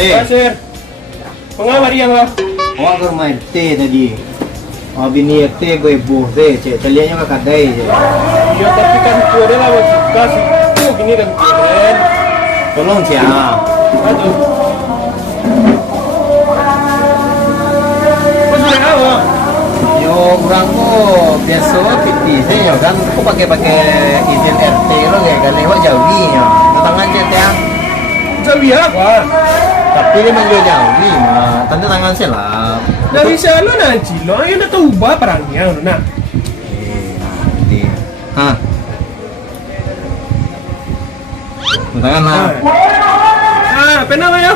Sir. Pengawal dia apa? Orang ke rumah RT tadi. Bini RT gue ibu cek celiannya ke kadai je. Ya tapi kan itu adalah kasih itu gini kan keren. Tolong siapa? Aduh. Kau sudah apa? Yo orang kok biasa pipi saya kan aku pakai izin RT lo kan lewat Jawi ya. Datang aja teh. Jawi apa? Tapi dia manggil Jawi mah. Tanda tangan saya lah. Dari sana nanti lo ayo nak ubah perangnya nak. Nanti. Hah. Tangan lah. Pena ayo.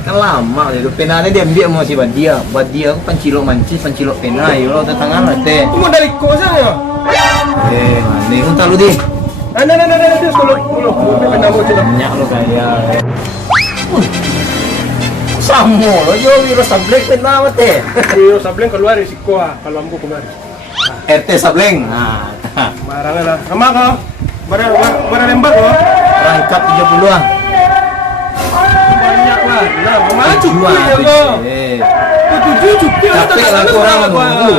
Kan lama itu penanya dia ambil mau si badia aku pancilok pancilok pena yo lo tangan lah teh. Kamu dari kosan ya? Ini unta lu di. Nah, kalau pena mau tidak. Banyak lo kayak. Samo lo yo wiro sableng pena teh. Yo sableng keluar risiko kalau amku kemarin. RT sableng. Nah, barangnya lah. Sama kau. Barang lembak kau. Rangkap 30-an. Banyak lah. Nah, mana cukup ya kau? Tujuh cukup. Capek lah kurang nunggu.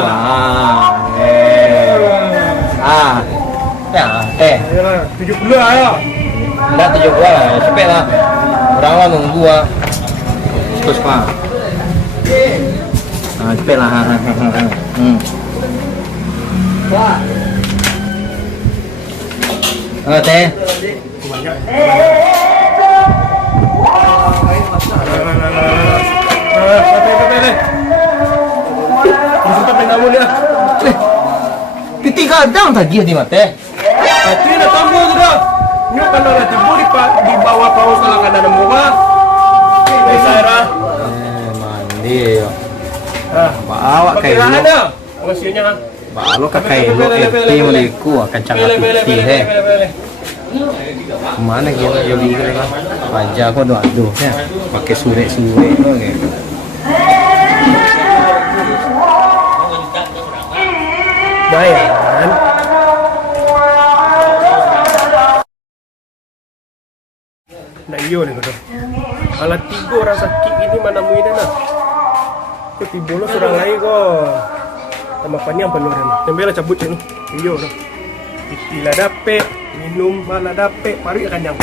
Ya, Ayolah, 70 ayo. Enggak 70 lah, cepet lah. Kurang lah nunggu Terus pak. Cepet lah. Teh. Sempat penamu dia. Piti kadang tadi di mata. Itu nak tambah sudah. Nyok kalau nak timbul di bawah paus kalau kanan muka. Saya Mandi yo. Bawa pakai kayak ada. Maksudnya. Bawa kayak lo itu meliku akan cakap putih he. Kemana gitu yo lihat kan. Wajah kau aduh ya. Pakai sure lo gitu. Bayan. Nah iyo nih kata. Alat 3 orang sakit ini mana muida nak? Kau tibolos orang lain kau. Sama panjang peluang. Tembela cabut ni. Iyo dah. Ila dapet, minum malah dapet, paru akan yang.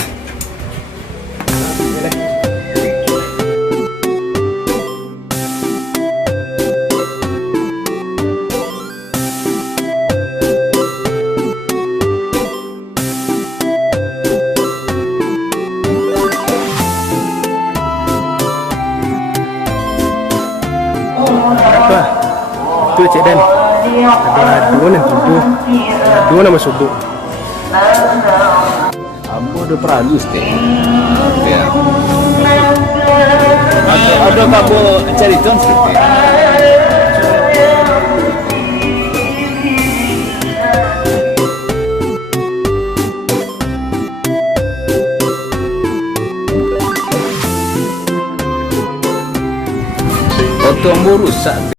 Itu Cik Dan. Ada 2 nanti tu. 2 nama subuh. Ambo udah peralus teh. Ya. Ada kamu cari Jones gitu. Foto ambo rusak.